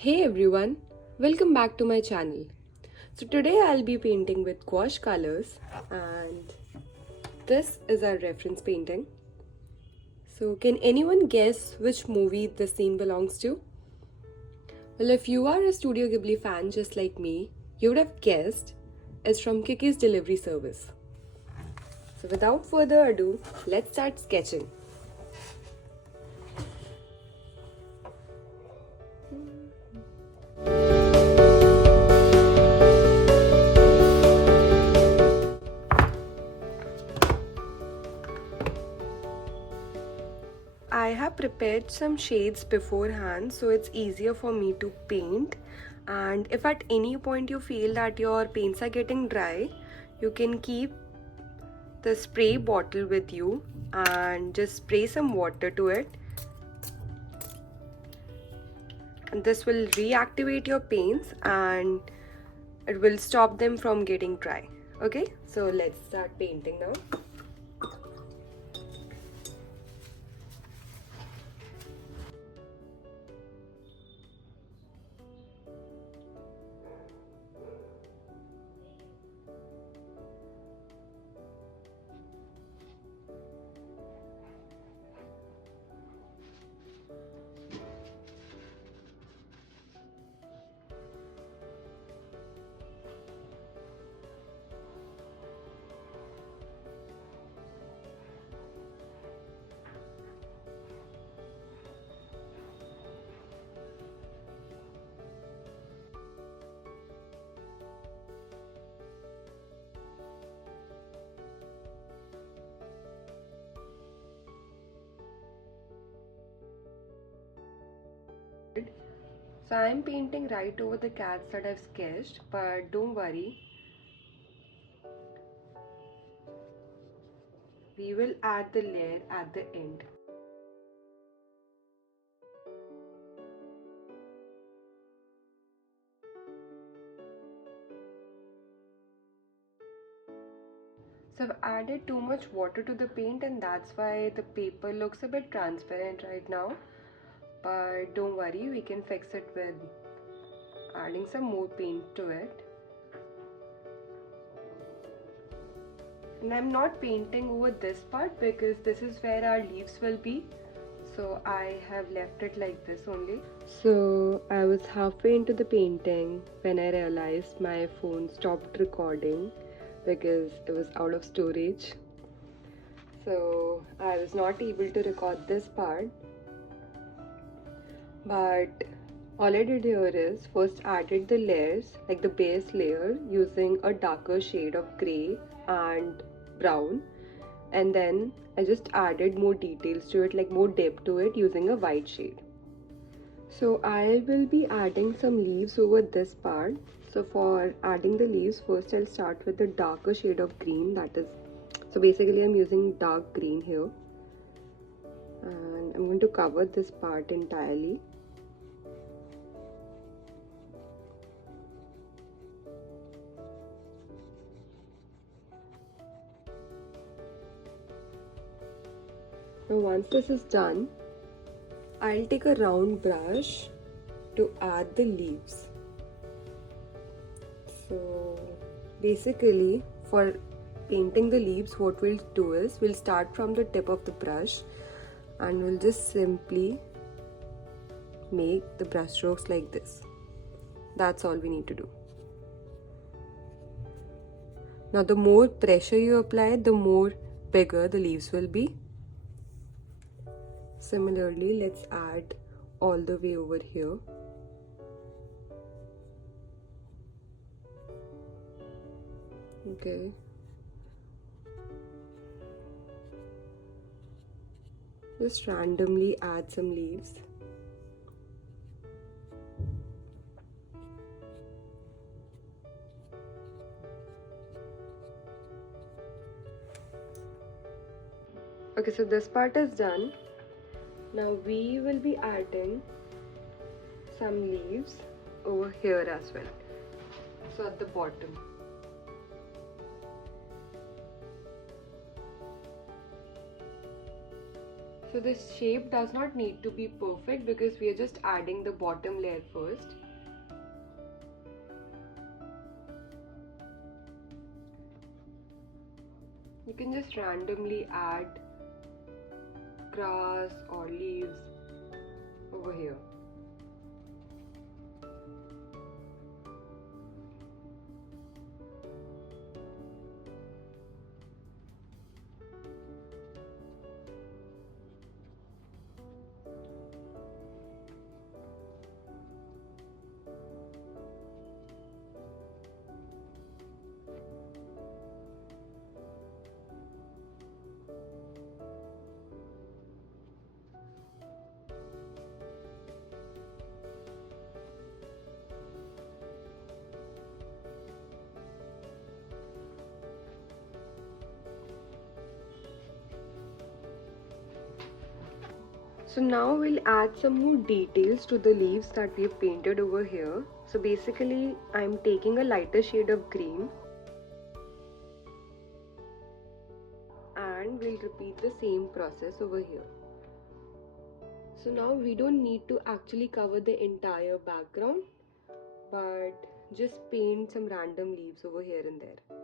Hey everyone, welcome back to my channel. So today I'll be painting with gouache colors and this is our reference painting. So can anyone guess which movie this scene belongs to? Well, if you are a Studio Ghibli fan just like me, you would have guessed it's from Kiki's delivery service. So without further ado, let's start sketching. I have prepared some shades beforehand so it's easier for me to paint, and if at any point you feel that your paints are getting dry, you can keep the spray bottle with you and just spray some water to it, and this will reactivate your paints and it will stop them from getting dry. Okay, so let's start painting now. So I'm painting right over the cats that I've sketched, but don't worry, we will add the layer at the end. So I've added too much water to the paint and that's why the paper looks a bit transparent right now. But don't worry, we can fix it with adding some more paint to it. And I'm not painting over this part because this is where our leaves will be. So I have left it like this only. So I was halfway into the painting when I realized my phone stopped recording because it was out of storage. So I was not able to record this part. But all I did here is first added the layers, like the base layer, using a darker shade of grey and brown, and then I just added more details to it, like more depth to it, using a white shade. So I will be adding some leaves over this part. So for adding the leaves, first I'll start with the darker shade of green, that is, so basically I'm using dark green here, and I'm going to cover this part entirely. Now once this is done, I'll take a round brush to add the leaves. So basically for painting the leaves, what we'll do is we'll start from the tip of the brush and we'll just simply make the brush strokes like this. That's all we need to do. Now the more pressure you apply, the more bigger the leaves will be. Similarly, let's add all the way over here. Okay. Just randomly add some leaves. Okay, so this part is done. Now we will be adding some leaves over here as well. So at the bottom. So this shape does not need to be perfect because we are just adding the bottom layer first. You can just randomly add grass or leaves over here. So now we'll add some more details to the leaves that we've painted over here. So basically I'm taking a lighter shade of green and we'll repeat the same process over here. So now we don't need to actually cover the entire background, but just paint some random leaves over here and there.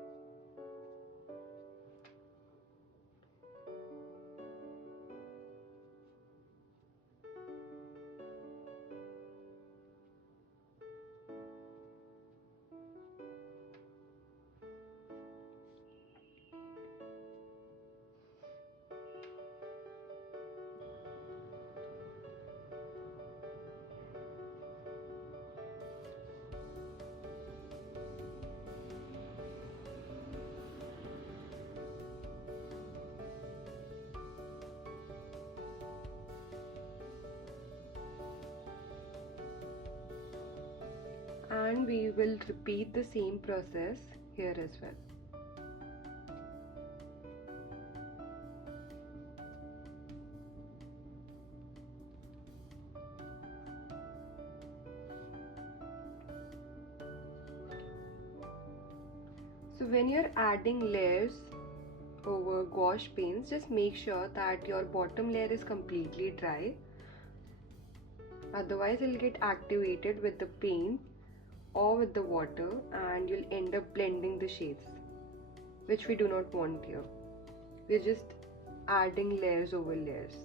And we will repeat the same process here as well. So when you're adding layers over gouache paints, just make sure that your bottom layer is completely dry. Otherwise it'll get activated with the paint or with the water and you'll end up blending the shades, which we do not want here. We're just adding layers over layers.